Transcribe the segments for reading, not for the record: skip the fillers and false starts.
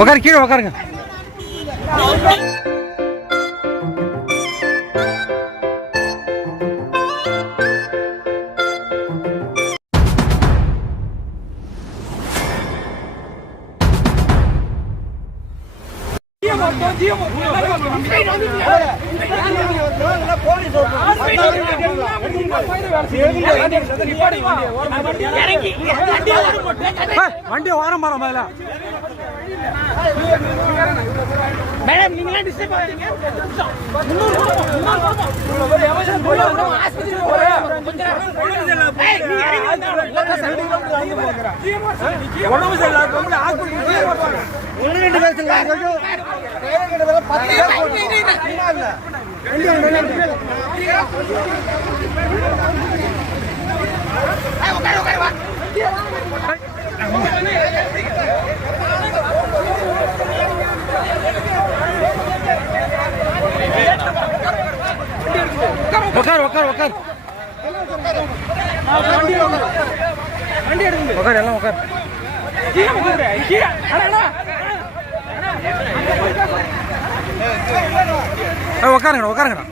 உட்காரு, கீழே உட்காருங்க. வண்டி வாரம் போற மேல மேடம் நீங்க டிஸ்டர்ப் ஆவீங்க. உட்கார் உட்கார் உட்கார் உட்கார் எல்லாம் உட்கார். உட்காருங்கண்ணா உட்காருங்கண்ணா.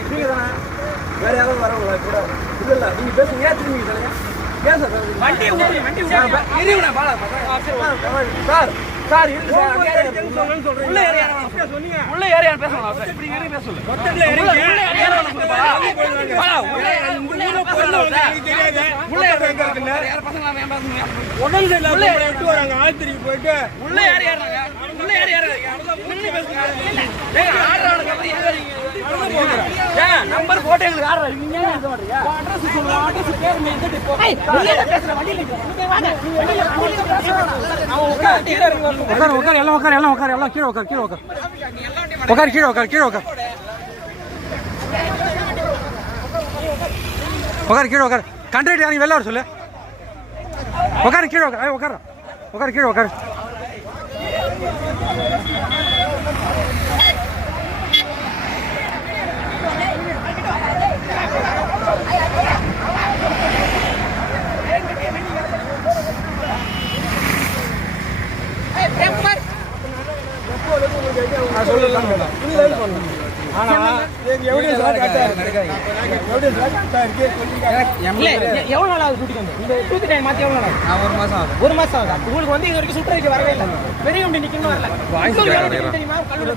வேற யாராவது வரவங்களா கூட இல்ல நீங்க பேசுங்க. ஏன் திரும்பி சார் சார் உள்ள ஏரியா பேசலாம். போயிட்டு உள்ள ஏரியா நம்பர் போட்டு எங்களுக்கு உட்கார் உட்கார் எல்லாம் உட்கார் எல்லாம் உட்கார் எல்லாம் கீழே உட்கார் கீழே உட்கார் உட்கார் கீழே உட்கார் கீழே உட்கார் உட்கார் கீழே உட்கார். கண்ட்ராக்டர் யாரையும் வெளில வர சொல்லு. உட்காரு கீழே உட்கார் உட்கார உட்கார் கீழே உட்கார். எவ்வளவு நாள் ஆகுது ஷூட்டிங் வந்து? இந்த ஷூட்டிங் டைம் மாத்தி எவ்வளவு நாள் ஆகுது? ஒரு மாசம் ஆகுது. உங்களுக்கு வந்து இது வரைக்கும் சுற்ற வைக்க வரவே இல்லை. பெரிய வண்டி நிக்கணும் வரல. தெரியுமா கல்லூரி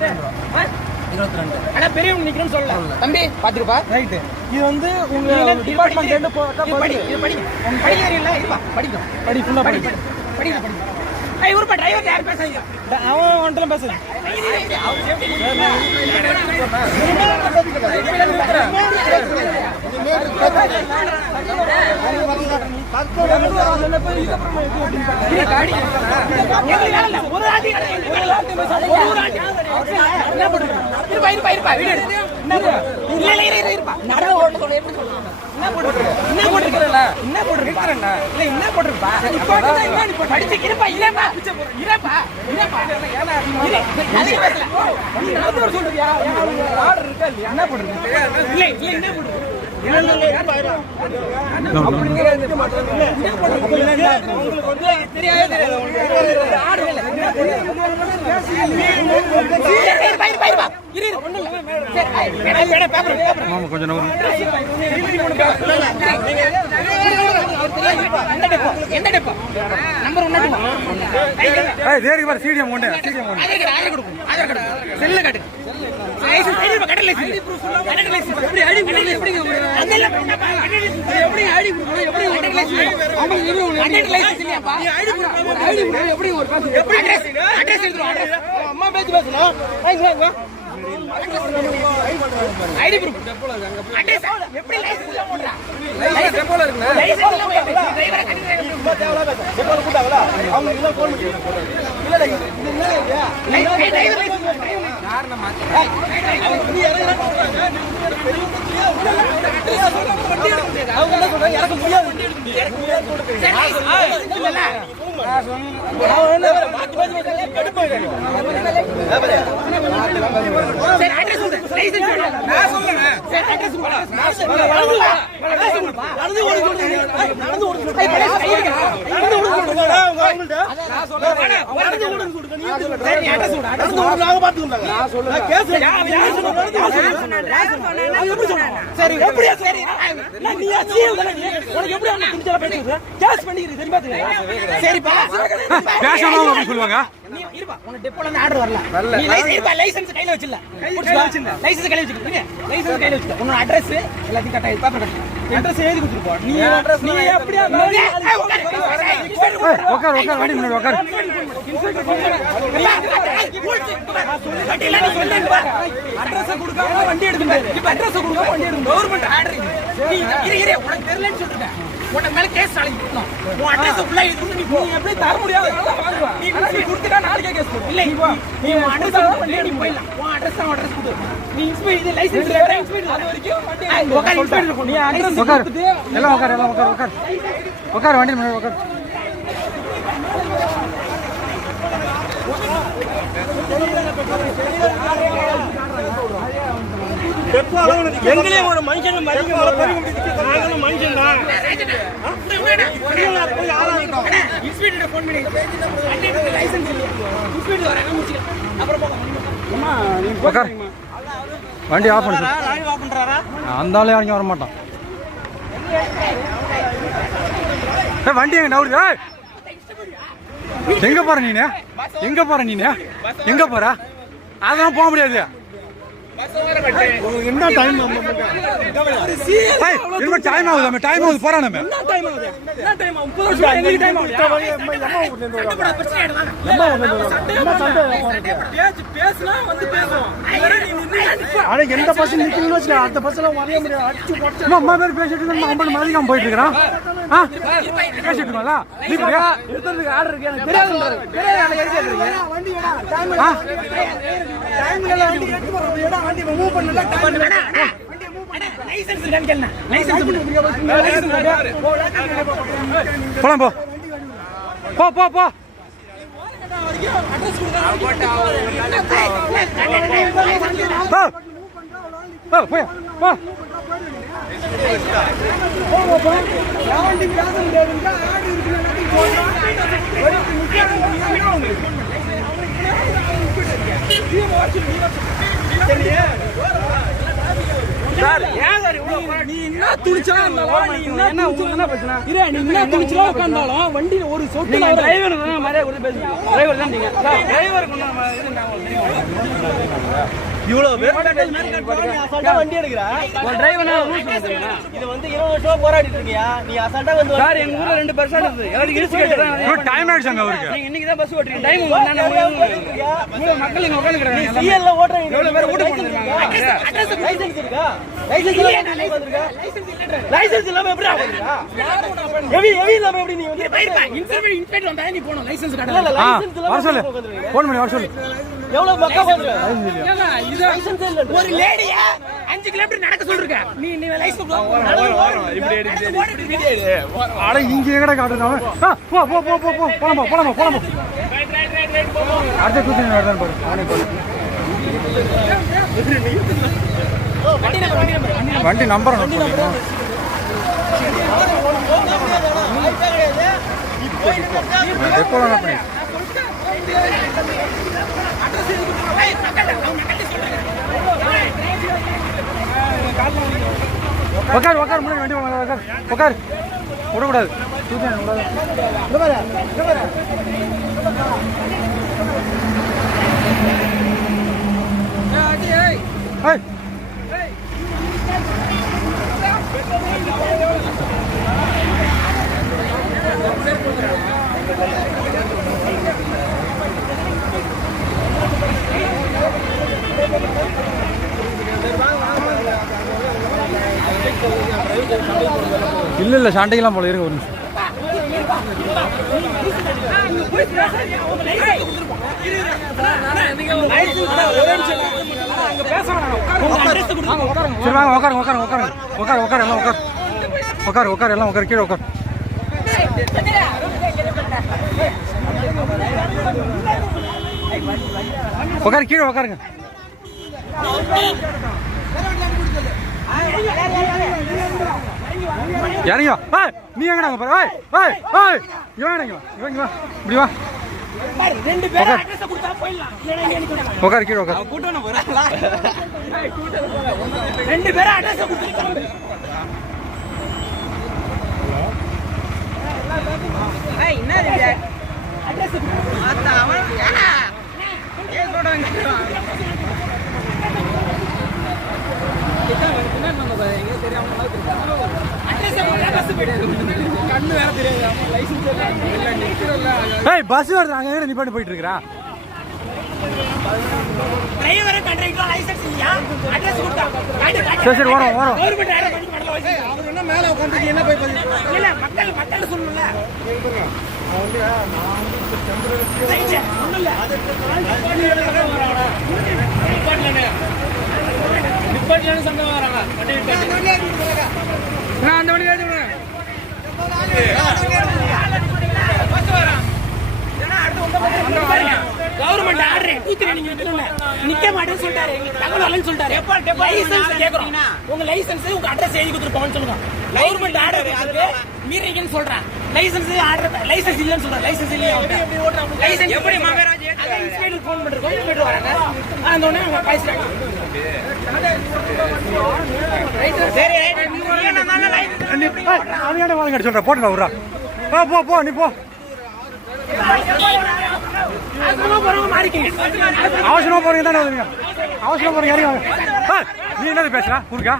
22. ஆனா பெரிய வண்டி நிக்கணும்னு சொல்லல. தம்பி பாத்துக்கப்பா. ரைட். இது வந்து உங்க டிபார்ட்மெண்ட் ரெண்டு படி இது படிங்க. படிக்கிறீங்களா? இருப்பா படிக்கும். படி ஃபுல்லா படி. படிங்க படிங்க. ஐய் ஊர்பா டிரைவர் யார் பேசுறீங்க? அவன் ஒன்றல பேசுறேன். கொஞ்சம் அம்மா பேச்சு பேசணும். ஐடி ப்ரூஃப் டெப்போல இருக்காங்க. அட்ரஸ் எப்படி லைசென்ஸ் போடுறா? லைசென்ஸ் டெப்போல இருக்குங்க. லைசென்ஸ் இல்ல டிரைவரை கட்டி தேவலா பேச. டெப்போல கூட்டாங்களா? அவங்க இல்ல கோல் பண்ணி. இல்ல இது என்ன இல்லையா? லைசென்ஸ் டிரைவர் லைசென்ஸ் யாரன மாத்தி. அவங்க நீ இறங்கற அவங்க என்ன சொல்றாங்க, இறக்க முடியாது. சொல்லுவாங்க வண்டி உனக்கு மேல கேஸ் அழைக்கணும். உன் அட்ரஸ் ஃபுல்லா எழுதி நீ போ. நீ எப்படி தர முடியாது? நீ கொடுத்தா நாளைக்கே கேஸ் போடு. இல்ல நீ உன் அட்ரஸ் பண்ணி நீ போயிடலாம். உன் அட்ரஸ் கொடு. நீ இன்ஸ்பெக்டர் இது லைசென்ஸ் டிரைவர் இன்ஸ்பெக்டர் அது வரைக்கும் உட்கார் இன்ஸ்பெக்டர் நீ அட்ரஸ் கொடுத்துட்டு எல்லாம் உட்கார் வண்டி முன்னாடி உட்கார். எங்களையும் ஒரு மனுஷன் நாங்களும் மனுஷன் தான். இன்ஸ்பெக்டர் ஃபோன் பண்ணி லைசென்ஸ் இல்ல இன்ஸ்பெக்டர் வர முடிச்சிக்கலாம். அப்புறம் உட்கார். வண்டி ஆஃப் பண்ணு. அந்த ஆளே இறங்கி வர மாட்டான். வண்டி எங்க நவுடுது? எங்க போற நீனு? எங்க போற? அதெல்லாம் போக முடியாது. என்ன டைம் டைம் ஆகுது. டைம் ஆகுது போறான். நம்ம எந்த பஸ் நிக்கணும்னு வச்சுக்க அடுத்த பஸ் எல்லாம் வரைய முடியாது. அம்மா பேர் பேசிட்டு 50 மதிக்காம போயிட்டு இருக்கிறான். பேசிட்டு இருக்கோம்ல நீ எடுத்துறதுக்கு ஆர்டர் இருக்கு. எனக்கு தெரியாது. வண்டி மூவ் பண்ணல. லைசென்ஸ் இருக்கா? லைசென்ஸ் போலாம். போ நீ என்ன துணிச்சலா இருந்தாலும் நீ என்ன துணிச்சலா உட்கார்ந்தாலும் வண்டியில ஒரு சொட்டு டிரைவர் மாதிரியே கொடுத்து பேசுறீங்க. டிரைவர் தான் நீங்க டிரைவருக்கு இவ்வளவு வண்டி எடுக்கிறா ஒரு டிரைவர் இது வந்து 20 வருஷமா போராடிட்டு இருக்கியா? நீ அசால்ட்டா வந்து சார் எங்க ஊர்ல 2% இருக்குது. எல்லாரும் இடிச்சு கேட்டுறாங்க. டைம் ஆயிடுச்சாங்க அவருக்கு. நீங்க இன்னைக்கு தான் பஸ் ஓட்டுறீங்க. டைம் இவ்வளவு மக்கள் இங்க உட்கார்ந்துக்கறாங்க. சிஎல்ல ஓட்றீங்க. எவ்வளவு பேர் ஓட்டு போறாங்க? லைசென்ஸ் இருக்கா? லைசென்ஸ் இல்ல. லைசென்ஸ் இல்லாம எப்படி ஆகுறீங்க? ஹெவி இல்லாம எப்படி நீ வந்து இன்ஸ்பெக்டர் வந்தா நீ போணும். லைசென்ஸ் காட்டல. லைசென்ஸ் இல்லாம வர சொல்லு. ஃபோன் பண்ணி வர சொல்லு. எவ்வளவு மக்கா பண்ற? ஒரு லேடிய 5 கிலோமீட்டர் நடக்க சொல்றீங்க. நீ லைசென்ஸ் இப்படி எடு. அட இங்க எங்கடா காட்டுறான்? போலாம். அடுத்த தூக்கி வரதான் பாரு. அவனே பாரு. வண்டி நம்பர் உட்கார் முன்னாடி வண்டி உட்கார். விடக்கூடாது. இல்ல சண்டைக்கெல்லாம் போல இருங்க ஒரு நிமிஷம். சரி வாங்க உட்காருங்க உட்காருங்க உட்காருங்க உட்காரு எல்லாம் உட்காரு எல்லாம் உட்காரு கீழே உட்காரு உட்காரு கீழே உட்காருங்க இறங்கிவா நீ எங்கடா பாரு இவன் இப்படி வா உட்காரு கீழே உட்காரு பஸ் வருது அங்க நீ பண்ணி போயிட்டு இருக்கிறா சரி வரும் மேல உட்காந்து என்ன போய் மக்கள் சொல்லணும்ல சண்டை வராங்க அந்த வழி கவர்மெண்ட் ஆர்டர் நிக்க மாட்டேன்னு சொல்லிட்டாரு தகவல் சொல்லிட்டாரு உங்க லைசன்ஸ் உங்க அட்ரஸ் எழுதி கொடுத்துருப்போம்னு சொல்லுங்க கவர்மெண்ட் ஆர்டர் அதுக்கு மீறீங்கன்னு சொல்றேன் லைசன்ஸ் ஆர்டர் லைசன்ஸ் இல்லன்னு சொல்றேன் லைசன்ஸ் இல்லையா லைசன்ஸ் எப்படி மகாராஜ் இன்ஸ்பெக்டர் ஃபோன் பண்றோம் இன்ஸ்பெக்டர் வராங்க அந்த உடனே அவங்க பேசுறாங்க சரி அவன் வாங்க சொல்ற போட்டு விட்றா போ நீ போ அவசரமா போறீங்க தானே வருவீங்க அவசரமா போறீங்க இறங்கி நீ என்ன பேசுறா குறுக்கா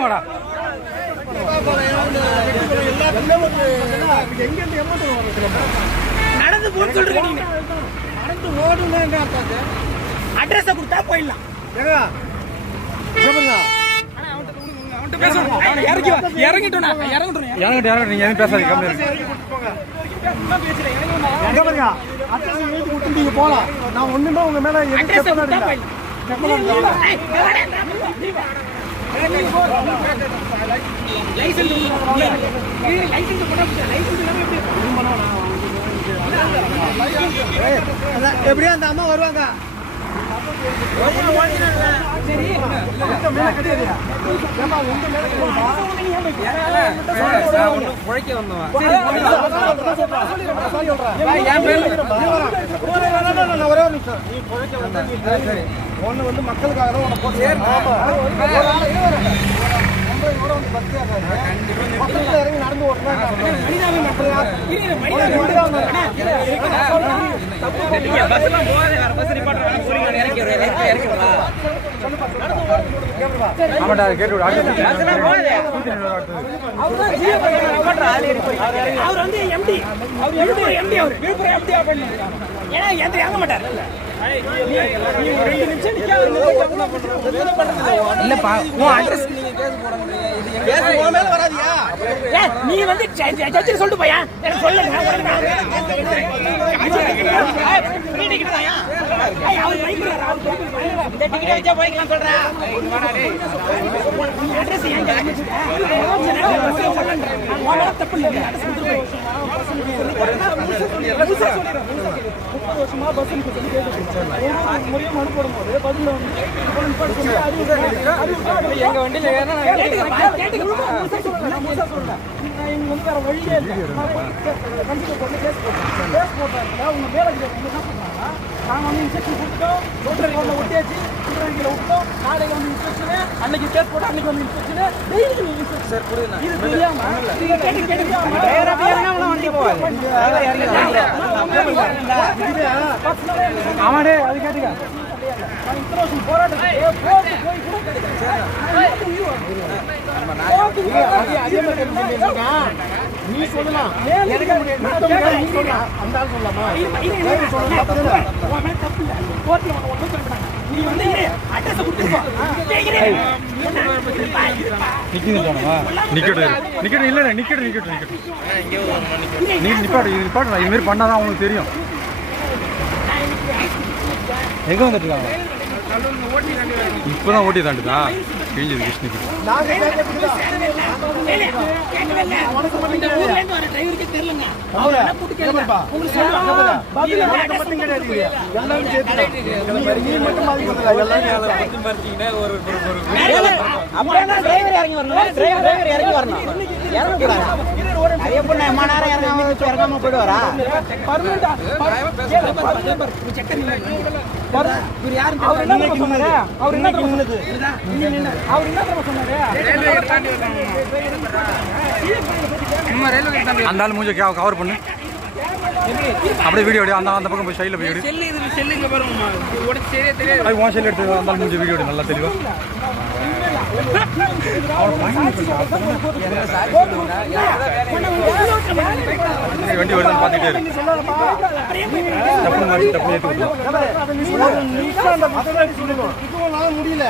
போறேன் நடந்து போன்னு சொல்றீங்க நடந்து ஓடுங்க அட்ரஸ் கொடுத்தா போயிடலாம் இறங்கிட்டு நீங்க எதுவும் பேசாதீங்க நீங்க போலாம் நான் ஒண்ணுமே உங்க மேல எப்படியா அந்த அம்மா வருவாங்க ஒண்ணு வந்து மக்களுக்காக தான் உனக்கு போட்டு இறங்கி நடந்து ஆமாடா கேட்டு அவர் வந்து எம்டி அவர் எம்டி அவர் விழுப்புரம் எம்டி ஏன்னா எந்த இறங்க மாட்டார் இல்லப்பா உன் அட்ரஸ் நீ வந்து சொல்லிட்டு போயா எனக்கு சொல்லுங்க தப்பு இல்லை வருஷமா பஸ் முறையும் மனு போடும்போது பதில் எங்க வண்டியில இங்க வந்து வேற வழியே இல்லை உங்க மேல நாங்க வந்து இன்ஸ்ட்ரக்ஷன் கொடுத்தோம் ரோட்டரி ரோட்ல ஒட்டியாச்சு வண்டியில விட்டோம் நாளைக்கு வந்து இன்ஸ்ட்ரக்ஷனு அன்னைக்கு கேஸ் போட்டோம் அன்னைக்கு வந்து இன்ஸ்ட்ரக்ஷனு டெய்லி நீங்க இன்ஸ்ட்ரக்ஷன் புரியுது இது தெரியாம நீங்க கேட்டு வண்டி போவாது ஆமாடே அது கேட்டுக்க நீ சொல்லலாம் அந்த ஆள் சொல்லலாமா நீ வந்து அட்ரஸ் கொடுத்துருப்போம் நிற்கிது போனவா நிக்கட்டும் நிக்கட்டும் இல்லை நிக்கட்டும் நிக்கட்டும் நிக்கட்டும் நீ நிப்பாட்டு இது நிப்பாட்டு இதுமாரி பண்ணாதான் அவங்களுக்கு தெரியும். எங்கே வந்துட்டு இருக்காங்க? இப்போதான் ஓட்டி தாண்டுதா கிழிஞ்சது கிருஷ்ணிக்கு. இறங்காம போயிடுவாரா? அந்த ஆள் மூஞ்ச கவர் பண்ணு அப்படியே வீடியோ எடு. அந்த பக்கம் போய் சைடில் போய் எடு. உன் செல் எடுத்து அந்த ஆள் மூஞ்ச வீடியோ எடு நல்லா தெளிவா. வண்டி வருதுன்னு பார்த்துட்டே இருக்கு. டப்பு மாதிரி டப்பு ஏற்றி முடியல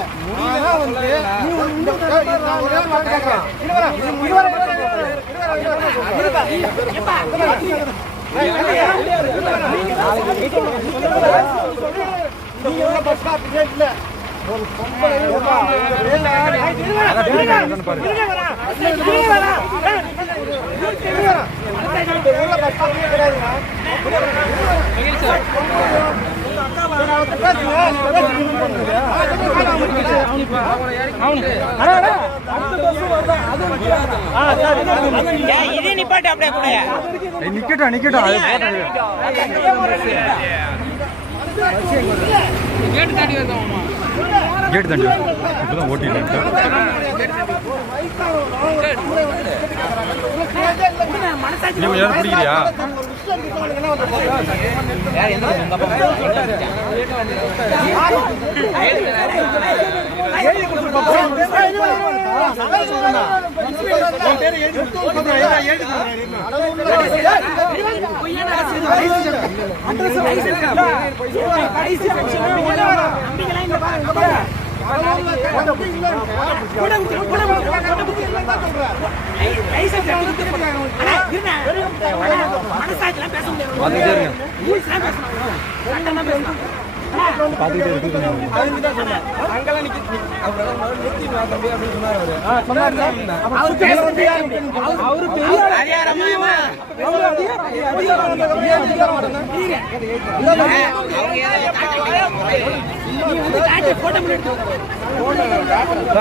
நிக்கட்டும் நிக்கட்டும் கேட்டு தாண்டி இப்பதான் ஓட்டிட்டு நீ யாரும் பிடிக்கிறியா?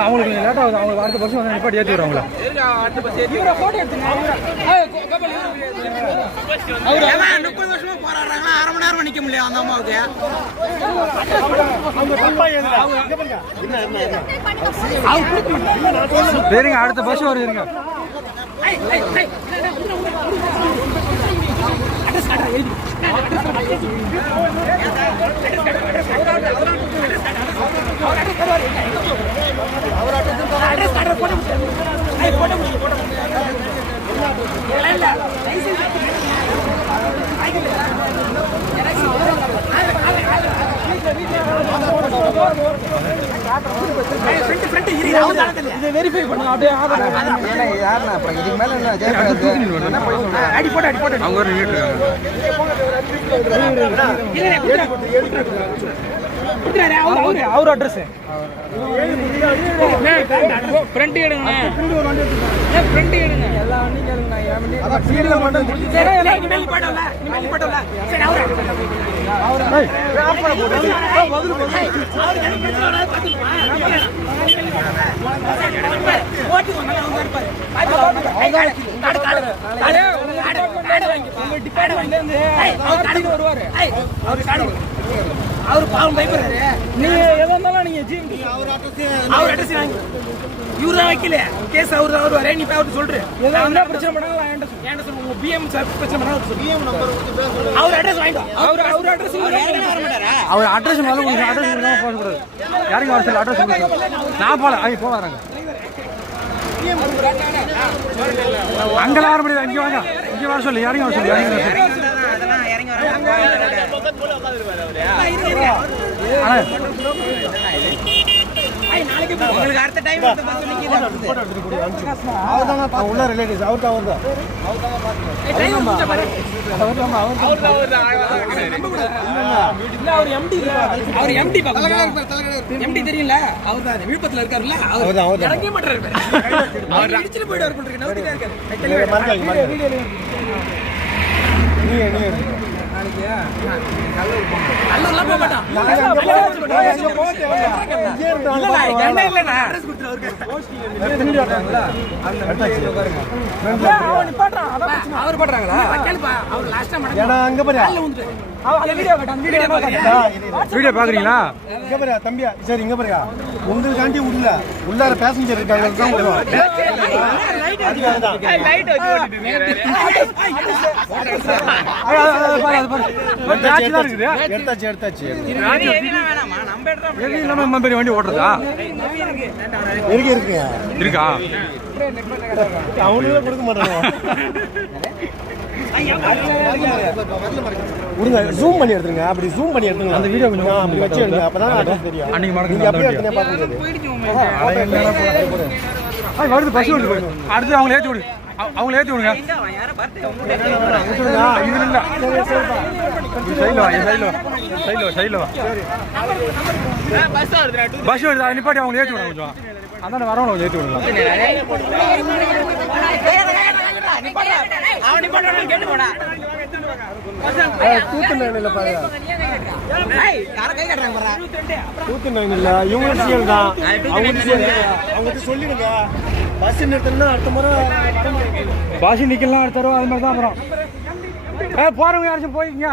அவங்களுக்கு லேட் ஆகுது. அவங்க அடுத்த பஸ் வந்து நிப்பாட்டி ஏற்றி விடுறாங்களா? சரிங்க, அடுத்த பஸ் வருங்க. வெரிஃபை பண்ணுங்க. அப்படியே இதுக்கு மேல அவங்க அவர் அட்ரஸ் ஃப்ரண்ட் எடுங்க. ஃப்ரண்ட் எடுங்க. எல்லா வண்டி கேளுங்க. அவரு பாவம் பயப்படுறாரு. நீங்க எதா இருந்தாலும் நீங்க ஜிஎம் அவர் அட்ரஸ் இவரு தான் வைக்கல கேஸ் அவரு தான் வருவாரு. நீ போய் அவர்கிட்ட சொல்றேன் என்ன பிரச்சனை பண்ணாலும் என்கிட்ட சொல்லுங்க. உங்க பிஎம் சார் பிரச்சனை பண்ணாலும் பிஎம் நம்பர் அவர் அட்ரஸ் வாங்கிட்டோம். அவர் அட்ரஸ் வர மாட்டாரா? அவர் அட்ரஸ் மேல உங்களுக்கு அட்ரஸ் இல்லாம போக கூடாது. யாருக்கு வர சொல்ல அட்ரஸ் நான் போல ஐ போவாங்க. அங்கெல்லாம் வர முடியாது. இங்க வாங்க. இங்க வர சொல்லு. யாரையும் வர சொல்லு. யாரையும் அதெல்லாம் இறங்கி வர நாளைக்கு உங்களுக்கு அடுத்த டைம் உள்ள ரிலேட்டிவ்ஸ் அவர் தான் அவர் எம்டி எம்டி தெரியல அவர் தான் விழுப்புரத்துல இருக்காருல்ல அவர் இறங்கவே மாட்டாரு அவர் அடிச்சுட்டு போயிடுவார் அவர் பண்றாங்களா அங்க பாரு வீடியோ பாக்குறீங்களா இங்க பாரு தம்பியா சரி இங்க பாருங்க உங்களுக்காண்டி உள்ளார பேசஞ்சர் இருக்காங்க எடுத்தாச்சு வண்டி ஓட்டுறதா இருக்குங்க இருக்கா அவனுங்களே கொடுக்க மாட்டாங்க விடுங்க ஜூம் பண்ணி எடுத்துங்க அப்படி ஜூம் பண்ணி எடுத்துங்க அந்த வீடியோ கொஞ்சம் அப்படி வச்சு எடுங்க அப்பதான் அட்ரஸ் தெரியும் அன்னைக்கு மறக்க நீங்க அப்படியே எடுத்துங்க பாருங்க வருது பஸ் வருது அடுத்து அவங்களை ஏற்றி விடு அவங்களை ஏற்றி விடுங்க இது இல்லை சைடில் வா பஸ் வருது அதை நிப்பாட்டி அவங்களை ஏற்றி விடுங்க கொஞ்சம் அதான் வரவங்க கொஞ்சம் ஏற்றி விடுங்க தூத்துநகரில் பாருங்க தூத்துநகரில் இவங்க விஷயம் தான் அவங்க சொல்லிடுங்க பஸ் நிறுத்தணும்னா அடுத்த முறை பாசி நிக்கலாம் அடுத்த தடவை அது மாதிரி தான் அப்புறம் போறவங்க யாராச்சும் போய்க்குங்க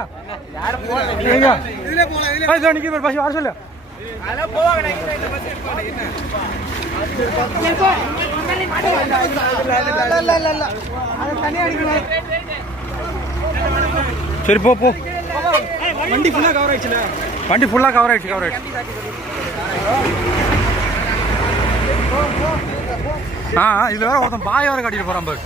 நிக்க பஸ் வர சொல்லு சரி போ வண்டி ஃபுல்லா கவர் ஆயிடுச்சுல வண்டி ஃபுல்லா கவர் ஆயிடுச்சு இதுல வேற ஒருத்தன் பாய் வேற கட்டிட்டு போறான் பாரு